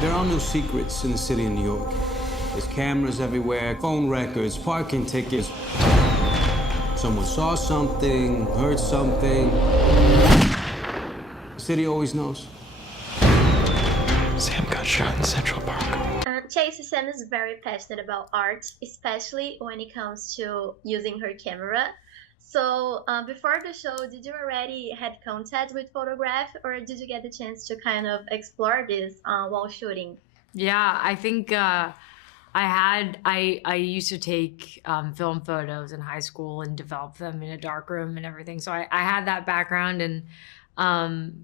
There are no secrets in the city of New York. There's cameras everywhere, phone records, parking tickets. Someone saw something, heard something. The city always knows. Sam got shot in Central Park. Chase Sam is very passionate about art, especially when it comes to using her camera. So before the show, did you already had contact with photograph, or did you get the chance to kind of explore this while shooting? Yeah, I think I used to take film photos in high school and develop them in a darkroom and everything. So I had that background, and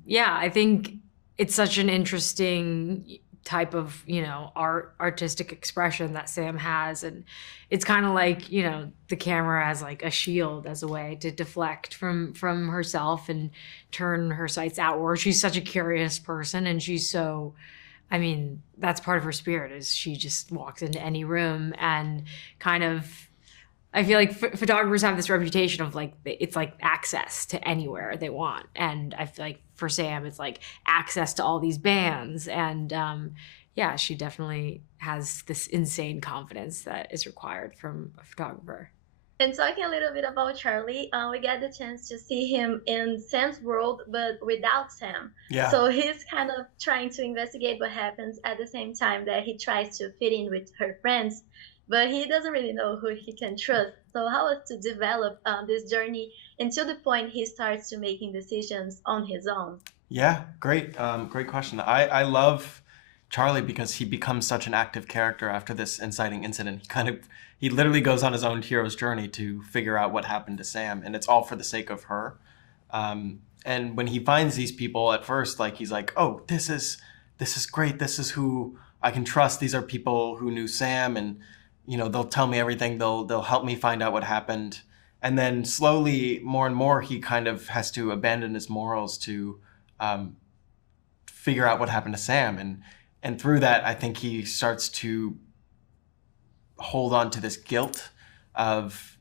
yeah, I think it's such an interesting type of, artistic expression that Sam has. And it's kind of like, the camera as like a shield, as a way to deflect from herself and turn her sights outward. She's such a curious person, and she's so, that's part of her spirit, is she just walks into any room and kind of, I feel like photographers have this reputation of like, it's like access to anywhere they want. And I feel like for Sam, it's like access to all these bands. And yeah, she definitely has this insane confidence that is required from a photographer. And talking a little bit about Charlie, we get the chance to see him in Sam's world, but without Sam. Yeah. So he's kind of trying to investigate what happens at the same time that he tries to fit in with her friends. But he doesn't really know who he can trust. So how was to develop this journey until the point he starts to making decisions on his own? Yeah, great question. I love Charlie because he becomes such an active character after this inciting incident. He literally goes on his own hero's journey to figure out what happened to Sam, and it's all for the sake of her. And when he finds these people at first, like, he's like, oh, this is great. This is who I can trust. These are people who knew Sam, and they'll tell me everything. They'll help me find out what happened. And then slowly, more and more, he kind of has to abandon his morals to figure out what happened to Sam. And through that, I think he starts to hold on to this guilt of,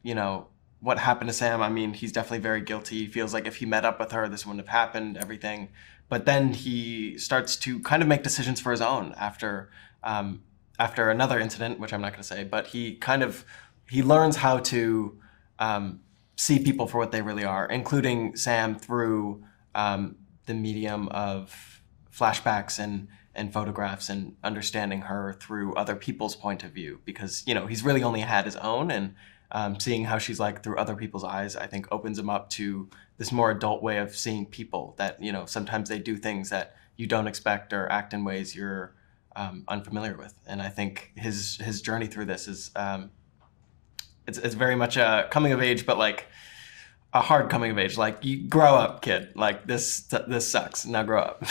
what happened to Sam. He's definitely very guilty. He feels like if he met up with her, this wouldn't have happened, everything. But then he starts to kind of make decisions for his own after another incident, which I'm not going to say, but he learns how to see people for what they really are, including Sam through the medium of flashbacks and photographs, and understanding her through other people's point of view, because, he's really only had his own, and seeing how she's like through other people's eyes, I think opens him up to this more adult way of seeing people that, sometimes they do things that you don't expect or act in ways you're unfamiliar with. And I think his journey through this is it's very much a coming of age, but like a hard coming of age. Like, you grow up, kid. Like, this sucks. Now grow up.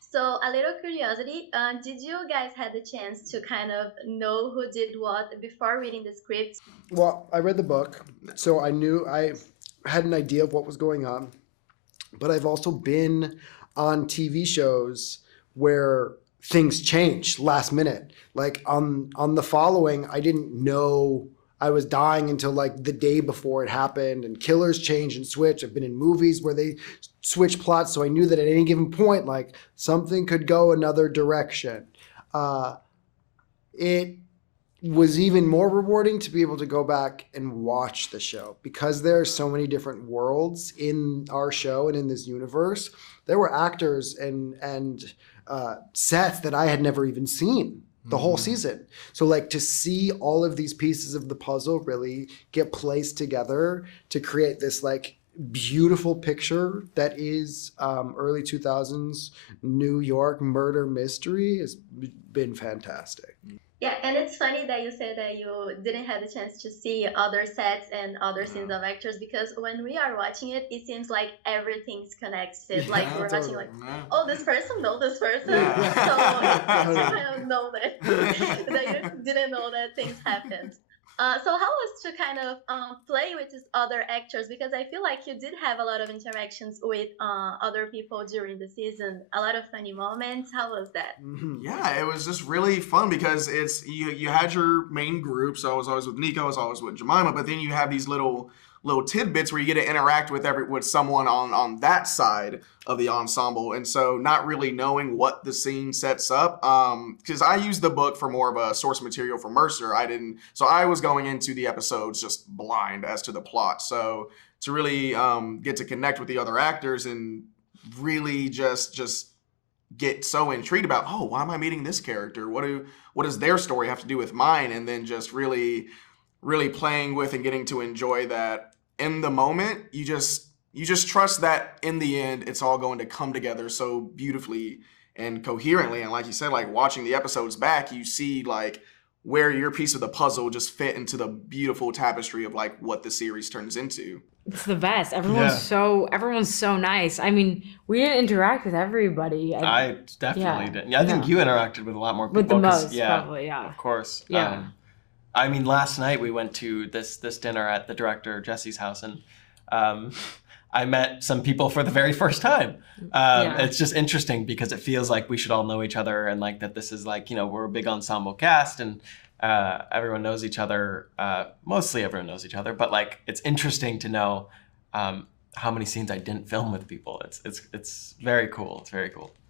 So a little curiosity, did you guys have the chance to kind of know who did what before reading the script? Well, I read the book, so I had an idea of what was going on, but I've also been on TV shows where things change last minute. Like on The Following, I didn't know I was dying until like the day before it happened, and killers change and switch. I've been in movies where they switch plots, so I knew that at any given point, like, something could go another direction. It was even more rewarding to be able to go back and watch the show, because there are so many different worlds in our show and in this universe. There were actors and sets that I had never even seen the whole season. So like, to see all of these pieces of the puzzle really get placed together to create this like beautiful picture that is early 2000s New York murder mystery has been fantastic. Yeah, and it's funny that you said that you didn't have the chance to see other sets and other scenes of actors, because when we are watching it, it seems like everything's connected. Like, we're watching like, oh, this person knows this person. Yeah. So you kind of know that, that you didn't know that things happened. So how was to kind of play with these other actors? Because I feel like you did have a lot of interactions with other people during the season, a lot of funny moments. How was that? Yeah, it was just really fun, because it's you had your main group. So I was always with Nico, I was always with Jemima, but then you have these little little tidbits where you get to interact with someone on that side of the ensemble. And so not really knowing what the scene sets up, because I used the book for more of a source material for Mercer. So I was going into the episodes just blind as to the plot. So to really get to connect with the other actors and really just get so intrigued about, oh, why am I meeting this character? What does their story have to do with mine? And then just really playing with and getting to enjoy that in the moment. You just trust that in the end, it's all going to come together so beautifully and coherently. And like you said, like watching the episodes back, you see like where your piece of the puzzle just fit into the beautiful tapestry of like what the series turns into. It's the best. Everyone's so nice. I mean, we didn't interact with everybody. I definitely didn't. Yeah, I think you interacted with a lot more people. With the most, probably, yeah. Of course. Yeah. I mean, last night we went to this dinner at the director Jesse's house, and I met some people for the very first time. It's just interesting because it feels like we should all know each other, and like that this is like, you know, we're a big ensemble cast, and everyone knows each other. Mostly everyone knows each other, but like it's interesting to know how many scenes I didn't film with people. It's very cool. It's very cool.